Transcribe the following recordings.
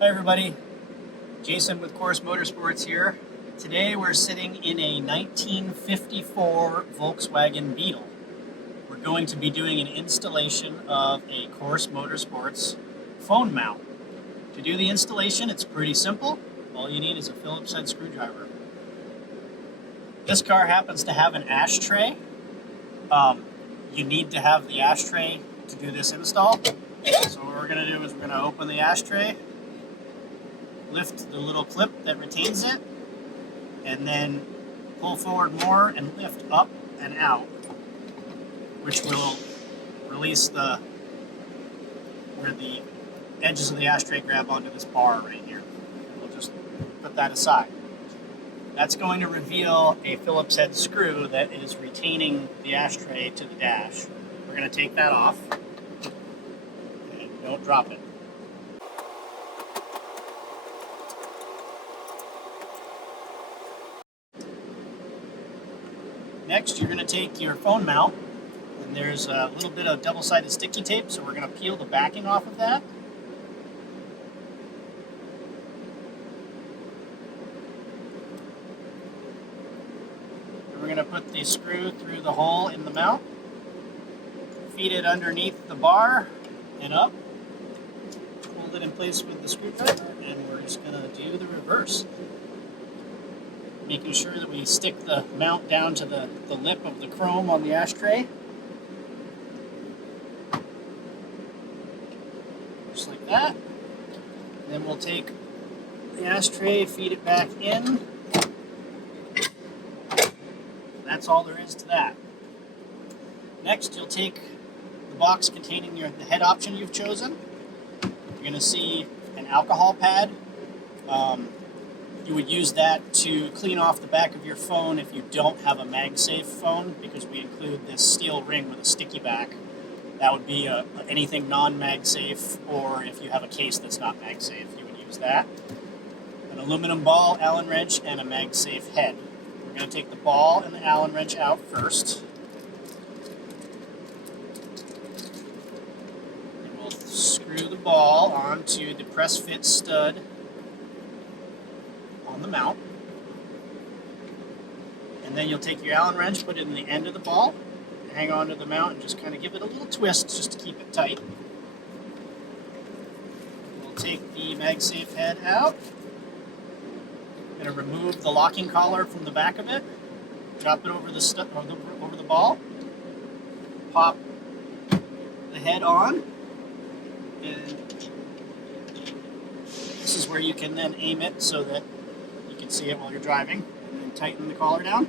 Hi everybody, Jason with Course Motorsports here. Today we're sitting in a 1954 Volkswagen Beetle. We're going to be doing an installation of a Course Motorsports phone mount. To do the installation, it's pretty simple. All you need is a Phillips head screwdriver. This car happens to have an ashtray. You need to have the ashtray to do this install. So what we're going to do is we're going to open the ashtray, lift the little clip that retains it, and then pull forward more and lift up and out, which will release where the edges of the ashtray grab onto this bar right here. We'll just put that aside. That's going to reveal a Phillips head screw that is retaining the ashtray to the dash. We're going to take that off, and don't drop it. Next, you're going to take your phone mount, and there's a little bit of double-sided sticky tape, so we're going to peel the backing off of that. And we're going to put the screw through the hole in the mount, feed it underneath the bar and up, hold it in place with the screwdriver, and we're just going to do the reverse. Making sure that we stick the mount down to the lip of the chrome on the ashtray. Just like that. And then we'll take the ashtray, feed it back in. That's all there is to that. Next, you'll take the box containing the head option you've chosen. You're going to see an alcohol pad. You would use that to clean off the back of your phone if you don't have a MagSafe phone, because we include this steel ring with a sticky back. That would be anything non-MagSafe, or if you have a case that's not MagSafe, you would use that. An aluminum ball, Allen wrench, and a MagSafe head. We're going to take the ball and the Allen wrench out first. And we'll screw the ball onto the press fit stud on the mount, and then you'll take your Allen wrench, put it in the end of the ball, hang on to the mount, and just kind of give it a little twist just to keep it tight. We'll take the MagSafe head out. I'm going to remove the locking collar from the back of it, drop it over the ball, pop the head on, and this is where you can then aim it so that see it while you're driving, and then tighten the collar down.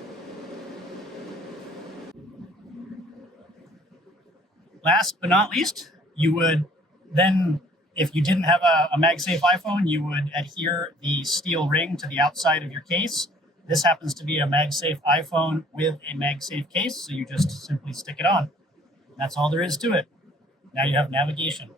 Last but not least, you would then, if you didn't have a MagSafe iPhone, you would adhere the steel ring to the outside of your case. This happens to be a MagSafe iPhone with a MagSafe case, so you just simply stick it on. That's all there is to it. Now you have navigation.